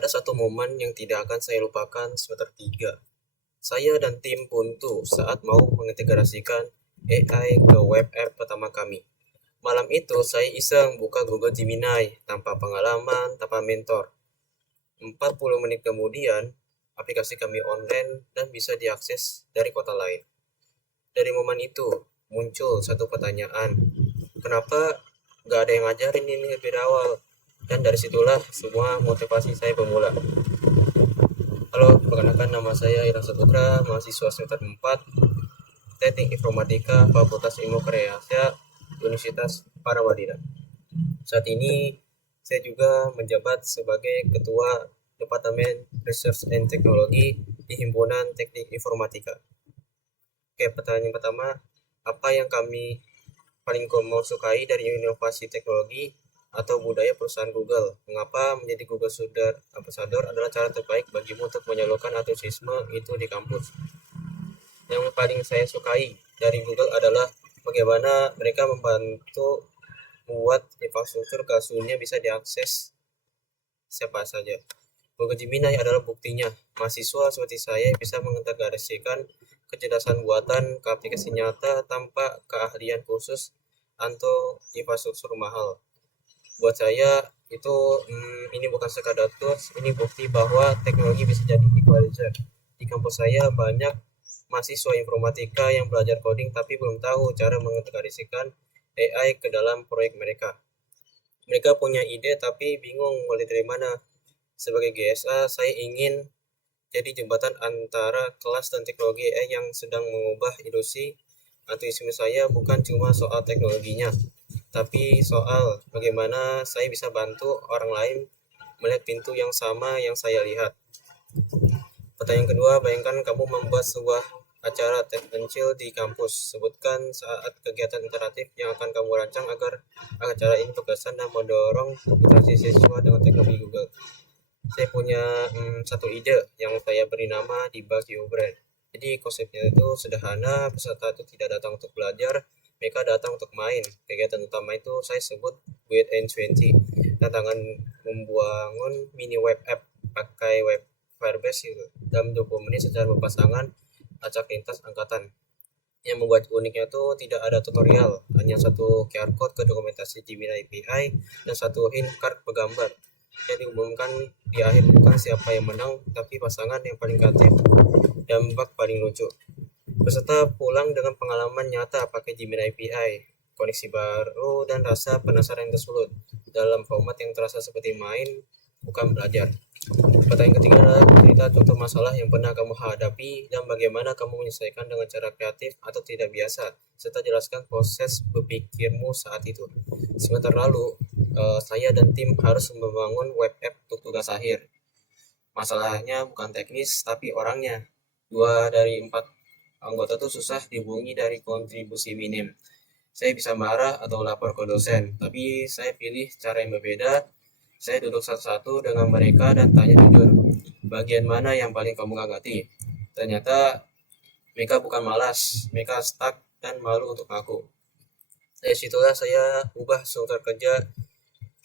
Ada satu momen yang tidak akan saya lupakan semester 3. Saya dan tim buntu saat mau mengintegrasikan AI ke web app pertama kami. Malam itu saya iseng buka Google Gemini tanpa pengalaman, tanpa mentor. 40 menit kemudian, aplikasi kami online dan bisa diakses dari kota lain. Dari momen itu, muncul satu pertanyaan. Kenapa nggak ada yang ngajarin ini lebih awal? Dan dari situlah semua motivasi saya bermula. Halo, perkenalkan nama saya Irang Saputra, mahasiswa semester 4, Teknik Informatika, Fakultas Ilmu Kreasi, Universitas Paramadina. Saat ini, saya juga menjabat sebagai Ketua Departemen Research and Technology di Himpunan Teknik Informatika. Oke, pertanyaan pertama, apa yang kami paling mau sukai dari inovasi teknologi atau budaya perusahaan Google? Mengapa menjadi Google Ambassador adalah cara terbaik bagimu untuk menyalurkan antusiasme itu di kampus? Yang paling saya sukai dari Google adalah bagaimana mereka membantu membuat infrastruktur kasusnya bisa diakses siapa saja. Google Gemini adalah buktinya. Mahasiswa seperti saya bisa mengintegrasikan kecerdasan buatan ke aplikasi nyata tanpa keahlian khusus atau infrastruktur mahal. Buat saya itu ini bukan sekadar tools, ini bukti bahwa teknologi bisa jadi equalizer. Di kampus saya banyak mahasiswa informatika yang belajar coding tapi belum tahu cara mengintegrasikan AI ke dalam proyek mereka. Mereka punya ide tapi bingung mulai dari mana. Sebagai GSA, saya ingin jadi jembatan antara kelas dan teknologi AI yang sedang mengubah ilusi. Antusiasme saya bukan cuma soal teknologinya, tapi soal bagaimana saya bisa bantu orang lain melihat pintu yang sama yang saya lihat. Pertanyaan kedua, bayangkan kamu membuat sebuah acara terpencil di kampus. Sebutkan saat kegiatan interaktif yang akan kamu rancang agar acara ini berkesan dan mendorong interaksi siswa dengan teknologi Google. Saya punya satu ide yang saya beri nama Debug Your Brain. Jadi konsepnya itu sederhana, peserta itu tidak datang untuk belajar, mereka datang untuk main. Kegiatan utama itu saya sebut Build and 20. Tantangan membangun mini web app pakai web Firebase itu dalam 20 menit secara berpasangan acak lintas angkatan. Yang membuat uniknya itu tidak ada tutorial, hanya satu QR code ke dokumentasi Gemini API dan satu hint card bergambar. Yang diumumkan di akhir bukan siapa yang menang, tapi pasangan yang paling kreatif dan bug paling lucu. Peserta pulang dengan pengalaman nyata pakai Gemini API, koneksi baru, dan rasa penasaran yang tersulut dalam format yang terasa seperti main, bukan belajar. Pertanyaan ketiga adalah cerita contoh masalah yang pernah kamu hadapi dan bagaimana kamu menyelesaikan dengan cara kreatif atau tidak biasa, serta jelaskan proses berpikirmu saat itu. Semester lalu, saya dan tim harus membangun web app untuk tugas akhir. Masalahnya bukan teknis, tapi orangnya. 2 dari 4 anggota itu susah dihubungi dari kontribusi minim. Saya bisa marah atau lapor ke dosen, tapi saya pilih cara yang berbeda. Saya duduk satu-satu dengan mereka dan tanya jujur, bagian mana yang paling kamu gak ngerti? Ternyata mereka bukan malas, mereka stuck dan malu untuk ngaku. Dari situlah saya ubah struktur kerja,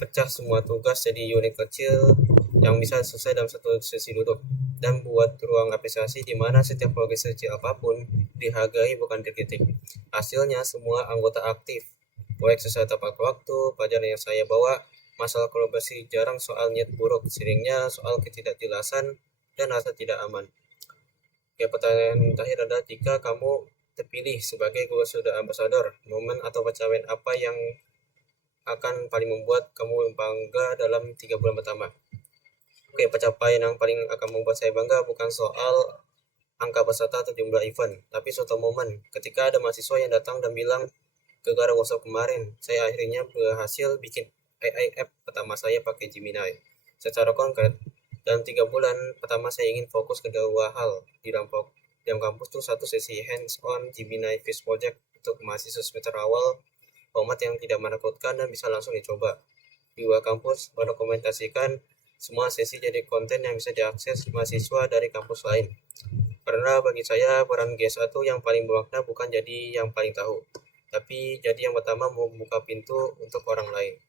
pecah semua tugas jadi unit kecil yang bisa selesai dalam satu sesi duduk, dan buat ruang apresiasi di mana setiap progres kecil apapun dihargai bukan dikritik. Hasilnya semua anggota aktif, proyek sesuai tepat waktu, pelajaran yang saya bawa, masalah kolaborasi jarang soal niat buruk, seringnya soal ketidakjelasan dan rasa tidak aman. Oke, pertanyaan terakhir adalah jika kamu terpilih sebagai Google Ambassador, momen atau pencapaian apa yang akan paling membuat kamu bangga dalam 3 bulan pertama? Oke, pencapaian yang paling akan membuat saya bangga bukan soal angka peserta atau jumlah event, tapi suatu momen ketika ada mahasiswa yang datang dan bilang, gara-gara workshop kemarin, saya akhirnya berhasil bikin AI app pertama saya pakai Gemini. Secara konkret, dalam 3 bulan pertama saya ingin fokus ke 2 hal di dalam kampus tuh. Satu, sesi hands-on Gemini Fish Project untuk mahasiswa semester awal, format yang tidak menakutkan dan bisa langsung dicoba. 2, kampus mendokumentasikan semua sesi jadi konten yang bisa diakses mahasiswa dari kampus lain. Karena bagi saya peran GSA itu yang paling bermakna bukan jadi yang paling tahu, tapi jadi yang pertama membuka pintu untuk orang lain.